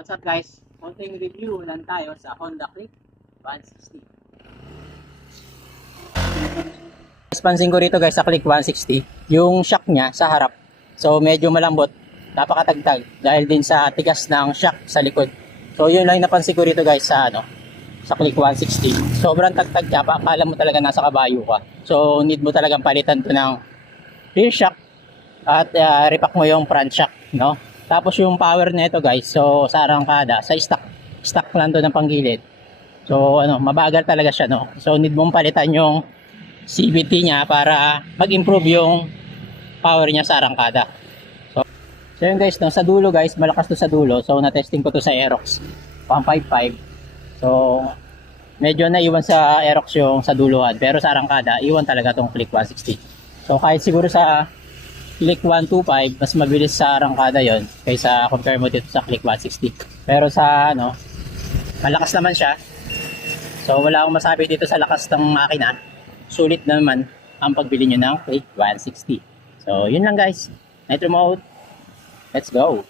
What's up guys? Konting review lang tayo sa Honda Click 160. Pansin ko rito guys sa Click 160, yung shock niya sa harap. So medyo malambot, napakatagtag dahil din sa tigas ng shock sa likod. So yun lang yung napansin ko rito guys sa sa Click 160. Sobrang tagtag niya, akala mo talaga nasa kabayo ka. So need mo talagang palitan to ng rear shock at repack mo yung front shock, no? Tapos yung power nito guys, so sa arangkada, sa stock lang to ng panggilid. So mabagal talaga siya, no? So need mong palitan yung CVT niya para mag-improve yung power niya sa arangkada. So yun guys, no, sa dulo guys, malakas to sa dulo. So na-testing ko to sa Aerox 155. So medyo naiwan sa Aerox yung sa duluhan, pero sa arangkada, iwan talaga tong Click 160. So kahit siguro sa Click 125, mas mabilis sa arangkada yon kaysa compare mo dito sa Click 160. Pero sa malakas naman siya. So wala akong masabi dito sa lakas ng makina. Sulit naman ang pagbili nyo ng Click 160. So yun lang guys. Nitro mode. Let's go.